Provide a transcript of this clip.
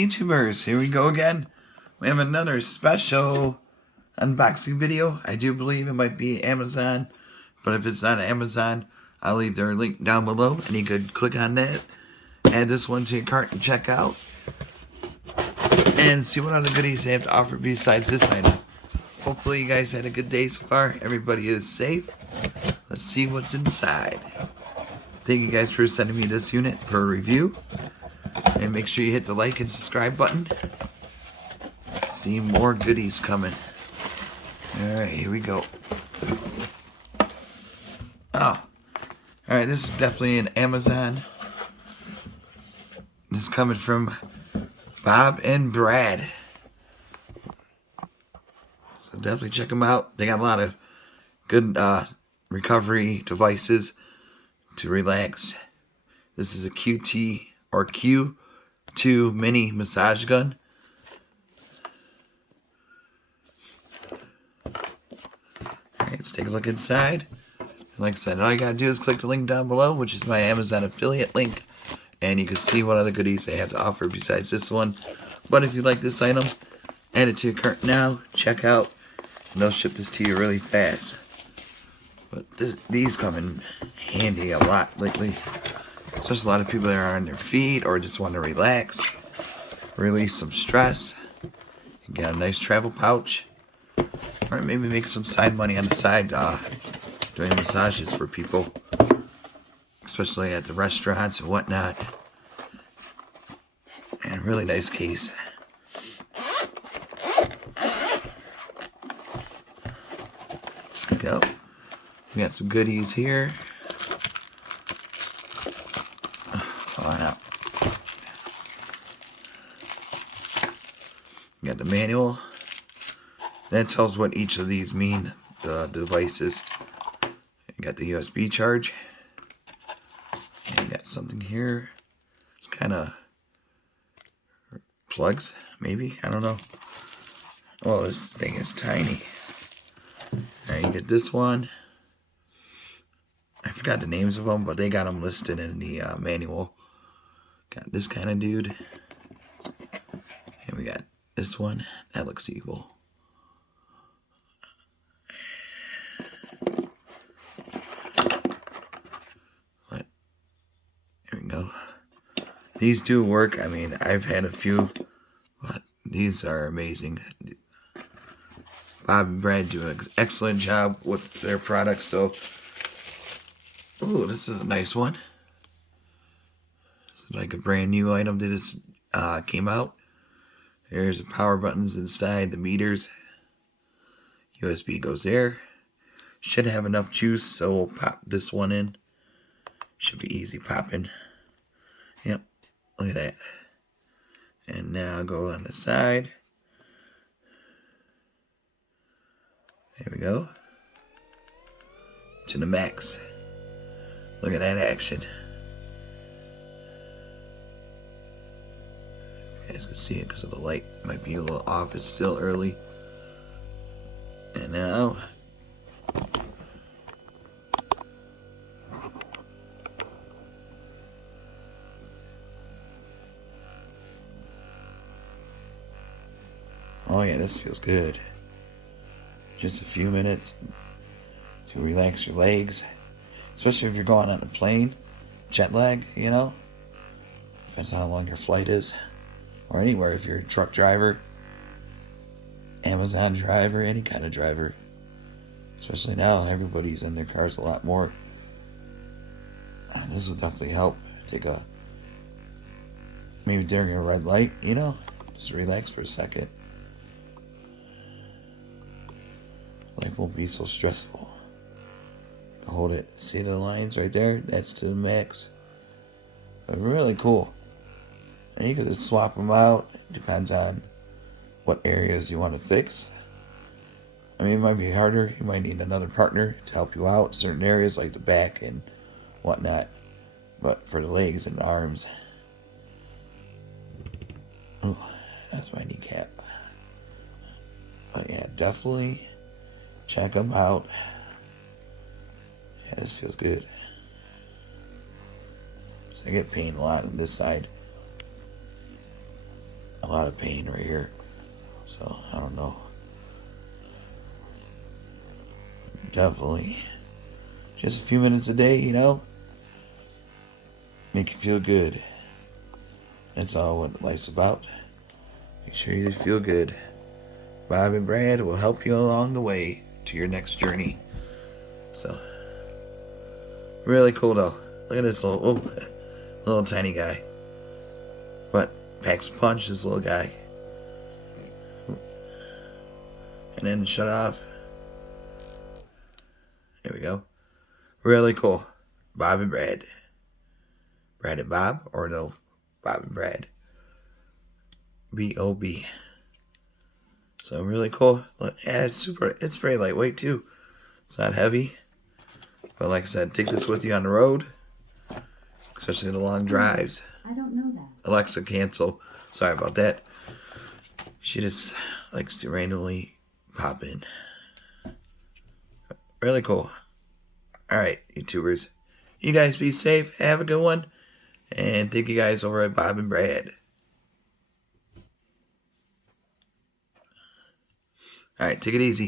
Hey YouTubers, here we go again. We have another special unboxing video. I do believe it might be Amazon, but if it's not Amazon, I'll leave their link down below and you could click on that, add this one to your cart and check out and see what other goodies they have to offer besides this item. Hopefully you guys had a good day so far. Everybody is safe. Let's see what's inside. Thank you guys for sending me this unit for a review. And make sure you hit the like and subscribe button. See more goodies coming. Alright, here we go. Oh. Alright, this is definitely an Amazon. This is coming from Bob and Brad. So definitely check them out. They got a lot of good recovery devices to relax. This is a QT or Q2 mini massage gun. Alright, let's take a look inside. Like I said, all you gotta do is click the link down below, which is my Amazon affiliate link, and you can see what other goodies they have to offer besides this one. But if you like this item, add it to your cart now, check out, and they'll ship this to you really fast. But these come in handy a lot lately. Especially a lot of people that are on their feet or just want to relax, release some stress. You get a nice travel pouch, or maybe make some side money on the side doing massages for people, especially at the restaurants and whatnot. And a really nice case. There we go. We got some goodies here. You got the manual. That tells what each of these mean, the devices. You got the USB charge. And you got something here. It's kind of plugs, maybe? I don't know. Oh, this thing is tiny. Alright, you get this one. I forgot the names of them, but they got them listed in the manual. Got this kind of dude. And we got this one. That looks evil. But here we go. These do work. I mean, I've had a few, but these are amazing. Bob and Brad do an excellent job with their products. So, ooh, this is a nice one. It's like a brand new item that just came out. There's the power buttons inside, the meters. USB goes there. Should have enough juice, so we'll pop this one in. Should be easy popping. Yep, look at that. And now I'll go on the side. There we go. To the max. Look at that action. You guys can see it because of the light. Might be a little off. It's still early. And now, oh yeah, this feels good. Just a few minutes to relax your legs, especially if you're going on a plane, jet lag, you know. Depends on how long your flight is. Or anywhere, if you're a truck driver, Amazon driver, any kind of driver. Especially now, everybody's in their cars a lot more. This will definitely help. Maybe during a red light, you know, just relax for a second. Life won't be so stressful. Hold it. See the lines right there? That's to the max. But really cool. And you can just swap them out. Depends on what areas you want to fix. I mean, it might be harder. You might need another partner to help you out. Certain areas like the back and whatnot. But for the legs and the arms. Oh, that's my kneecap. But yeah, definitely check them out. Yeah, this feels good. So I get pain a lot on this side. a lot of pain right here. So, I don't know. Definitely. Just a few minutes a day, you know? Make you feel good. That's all what life's about. Make sure you feel good. Bob and Brad will help you along the way to your next journey. So, really cool though. Look at this little tiny guy. But packs a punch, this little guy. And then shut off. There we go. Really cool. Bob and Brad. Brad and Bob, or no, Bob and Brad. B-O-B. So really cool. Yeah, it's very lightweight too. It's not heavy. But like I said, take this with you on the road. Especially the long drives. I don't know that. Alexa, cancel. Sorry about that. She just likes to randomly pop in. Really cool. Alright, YouTubers. You guys be safe. Have a good one. And thank you guys over at Bob and Brad. Alright, take it easy.